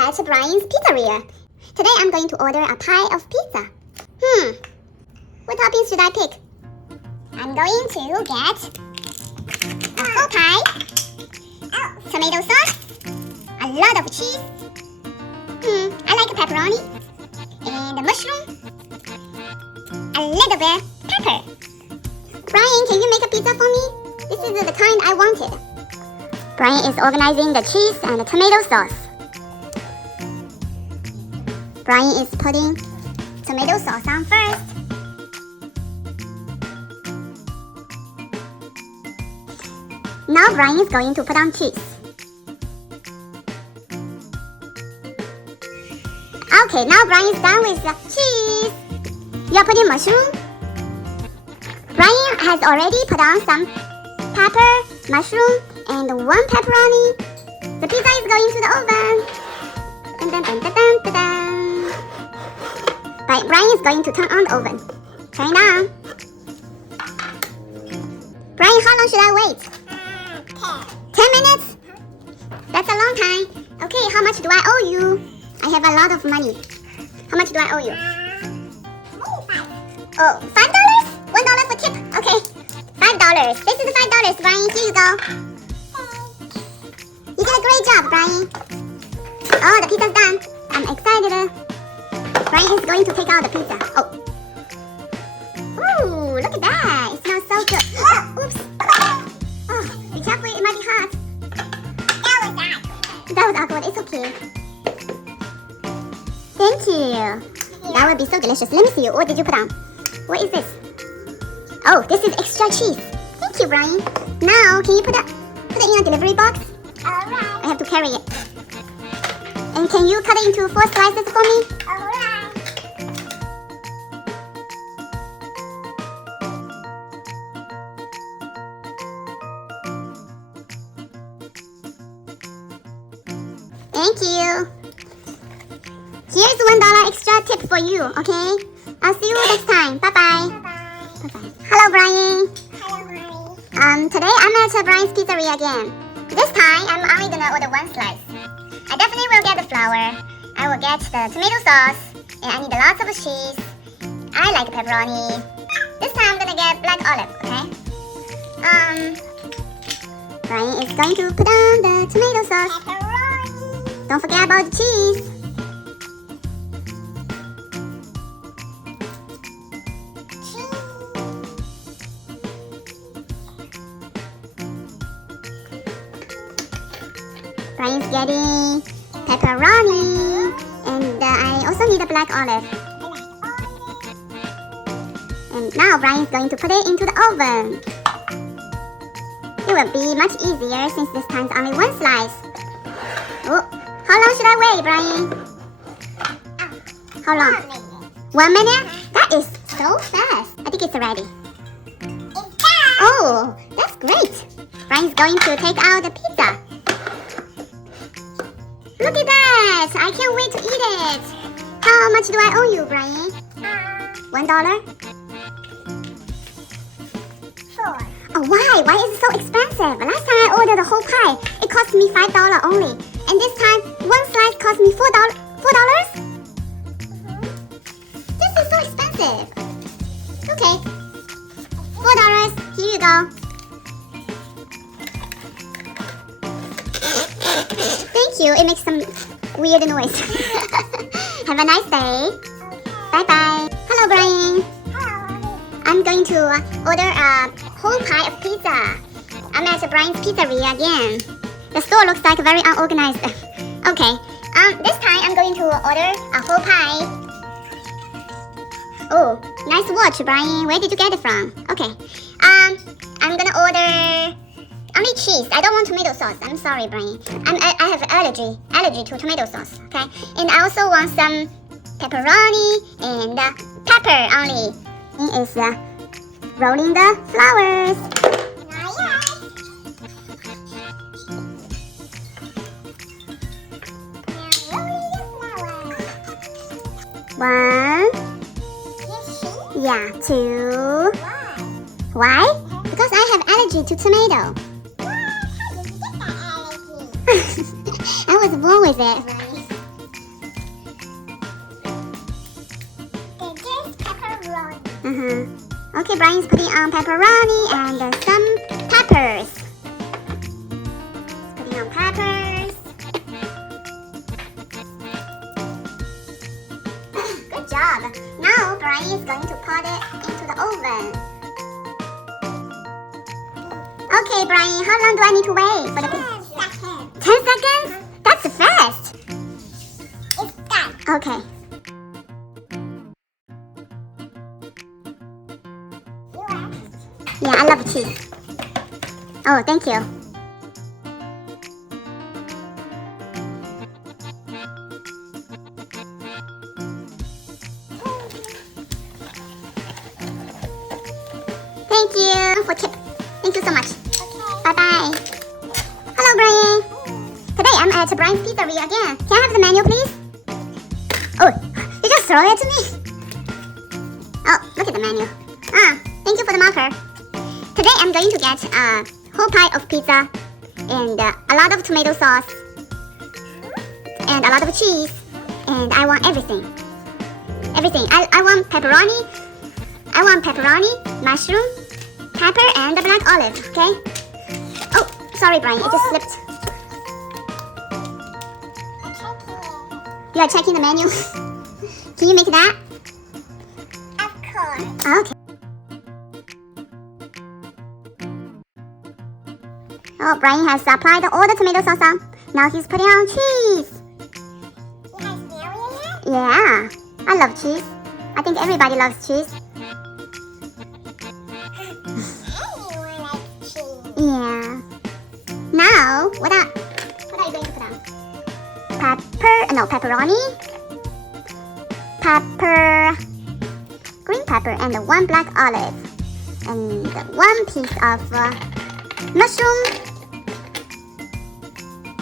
at Brian's Pizzeria. Today I'm going to order a pie of pizza. What toppings should I pick? I'm going to get a whole pie, tomato sauce, a lot of cheese. I like pepperoni and the mushroom, a little bit pepper. Brian, can you make a pizza for me? This is the kind I wanted. Brian is organizing the cheese and the tomato sauce. Brian is putting tomato sauce on first. Now Brian is going to put on cheese. Okay, now Brian is done with the cheese. You are putting mushroom. Brian has already put on some pepper, mushroom, and one pepperoni. The pizza is going to the oven. Dun, dun, dun, dun, dun, dun, dun. Brian is going to turn on the oven. Turn it on. Brian, how long should I wait? 10 minutes? That's a long time. Okay, how much do I owe you? I have a lot of money. How much do I owe you? Oh, $5? $1 for tip. Okay, $5. This is $5, Brian. Here you go. You did a great job, Brian. Oh, the pizza's done. I'm excited. Brian is going to take out the pizza. Oh. Ooh, look at that. It smells so good. Oops. Oh, be careful. It might be hot. That was awkward. It's okay. Thank you. That would be so delicious. Let me see. What did you put on? What is this? Oh, this is extra cheese. Thank you, Brian. Now, can you put it in a delivery box? Alright. I have to carry it. And can you cut it into 4 slices for me? Alright. Thank you. Here's $1 extra tip for you, okay? I'll see you next time. Bye-bye. Bye-bye. Hello, Brian. Hello, Mommy. Today I'm at Brian's Pizzeria again. This time, I'm only gonna order 1 slice. I definitely will get the flour. I will get the tomato sauce. And I need lots of cheese. I like pepperoni. This time I'm gonna get black olive, okay? Brian is going to put on the tomato sauce. Pepperoni. Don't forget about the cheese. Brian's getting pepperoni, and I also need a black olive. And now Brian's going to put it into the oven. It will be much easier since this time's only 1 slice. Oh, how long should I wait, Brian? How long? 1 minute? That is so fast. I think it's ready. It's done. Oh, that's great. Brian's going to take out the pizza. Look at that! I can't wait to eat it! How much do I owe you, Brian? $1? 4. Oh, why? Why is it so expensive? Last time I ordered the whole pie, it cost me $5 only. And this time, 1 slice cost me $4? This is so expensive. Okay. $4. Here you go. Thank you. It makes some weird noise. Have a nice day. Bye-bye. Hello, Brian. Hello, Mommy. I'm going to order a whole pie of pizza. I'm at Brian's Pizzeria again. The store looks like very unorganized. Okay. This time I'm going to order a whole pie. Oh, nice watch, Brian. Where did you get it from? Okay. I'm gonna order only cheese. I don't want tomato sauce. I'm sorry, Brian. I have allergy to tomato sauce. Okay. And I also want some pepperoni and pepper only. He is rolling the flowers. Not yet. Now rolling the flower. 1. Yes, she. Yeah, 2. Why? Why? Because I have allergy to tomato. What? How did you get that allergy? I was born with it. Okay, Brian's putting on pepperoni and some peppers. Putting on peppers. Good job. Now Brian is going to put it into the oven. Okay, Brian, how long do I need to wait for the pizza? 10 seconds? That's fast. It's done. Okay. You asked. Yeah, I love cheese. Oh, thank you. Thank you for tip. Thank you so much. Okay. Bye-bye. Hello, Brian. Today I'm at Brian's Pizzeria again. Can I have the menu, please? Oh, you just throw it to me? Oh, look at the menu. Thank you for the marker. Today I'm going to get a whole pie of pizza and a lot of tomato sauce and a lot of cheese, and I want everything. Everything. I want pepperoni. I want pepperoni, mushroom, pepper, and the black olive. Okay? Oh, sorry, Brian. It just slipped. I'm checking it. You are checking the menu. Can you make that? Of course. Okay. Oh, Brian has applied all the tomato sauce on. Now he's putting on cheese. You have cereal yet? Yeah, I love cheese. I think everybody loves cheese. Anyone likes cheese. Yeah. Now, what are you going to put on? Pepperoni, green pepper, and one black olive, and one piece of mushroom.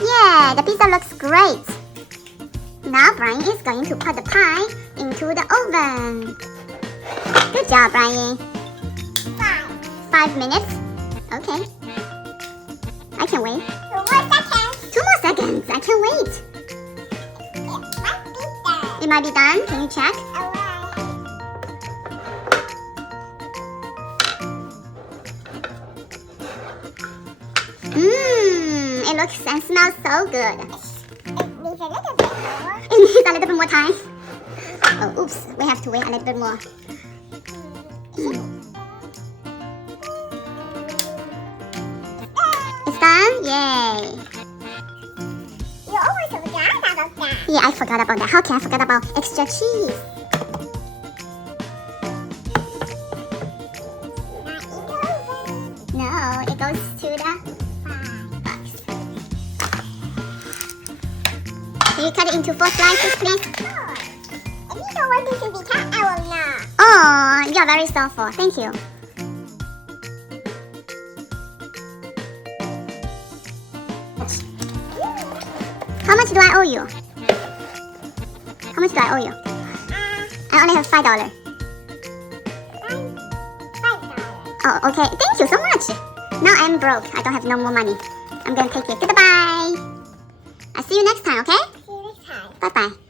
Yeah, the pizza looks great. Now Brian is going to put the pie into the oven. Good job, Brian. 5 minutes. Okay. I can wait. 2 more seconds. 2 more seconds. I can wait. It might be done. It might be done. Can you check? Alright. It looks and smells so good. It needs a little bit more. It needs a little bit more time. Oh, oops. We have to wait a little bit more. It's done? Yay. You always forgot about that. Yeah, I forgot about that. How can I forget about extra cheese? Not in the oven. No, it goes to the box. Can you cut it into 4 slices, please? Sure. If you don't want this to be cut, I will not. Oh, you're very thoughtful. Thank you. How much do I owe you? How much do I owe you? I only have $5. $5. Oh, okay. Thank you so much. Now I'm broke. I don't have no more money. I'm gonna take it. Goodbye. I'll see you next time, okay? See you next time. Bye-bye.